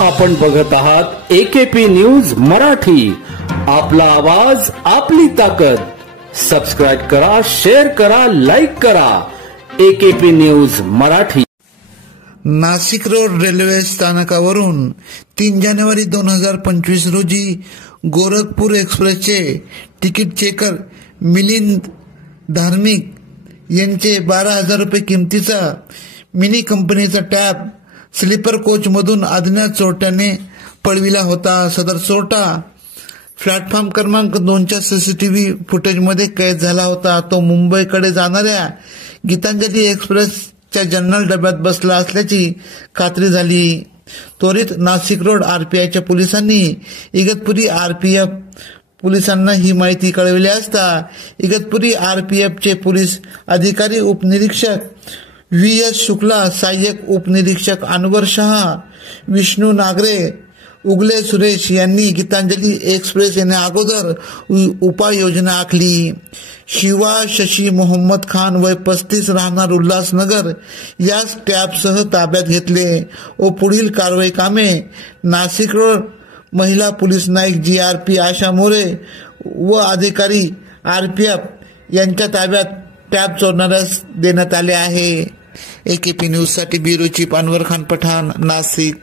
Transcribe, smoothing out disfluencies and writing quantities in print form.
आपण बघत आहात एकेपी न्यूज मराठी. आपला आवाज आपली ताकद. सबस्क्राइब करा, शेअर करा, लाईक करा. AKP news Marathi. Nashik road railway स्थानकावरून 3 जानेवारी 2025 रोजी गोरखपूर एक्सप्रेसचे तिकीट चेकर मिलिंद धार्मिक यांचे 12,000 रुपये किमतीचा मिनी कंपनीचा टॅब स्लीपर कोचमधून अज्ञात चोरट्याने पळविला होता. सदर चोरटा प्लॅटफॉर्म क्रमांक 2च्या सीसीटीव्ही फुटेजमध्ये कैद झाला होता. तो मुंबईकडे जाणाऱ्या गीतांजली एक्सप्रेसच्या जनरल डब्यात बसला असल्याची खात्री झाली. त्वरित नाशिक रोड आरपीआयच्या पोलिसांनी इगतपुरी आरपीएफ पोलिसांना ही माहिती कळविली असता इगतपुरी आरपीएफचे पोलीस अधिकारी उपनिरीक्षक व्ही.एस. शुक्ला, सहाय्यक उपनिरीक्षक अनवर शहा, विष्णू नागरे, उगले सुरेश यांनी गीतांजली एक्सप्रेस येण्या अगोदर उपाययोजना आखली. शिवा शशी मोहम्मद खान वय 35 राहणार उल्हासनगर यास टॅबसह ताब्यात घेतले व पुढील कारवाई कामे नाशिक रोड महिला पोलीस नाईक GRP आशा मोरे व अधिकारी आरपीएफ यांच्या ताब्यात टॅब चोरणाऱ्यास देण्यात आले आहे. एकेपी न्यूज साठी ब्युरो चीफ अनवर खान पठाण, नाशिक.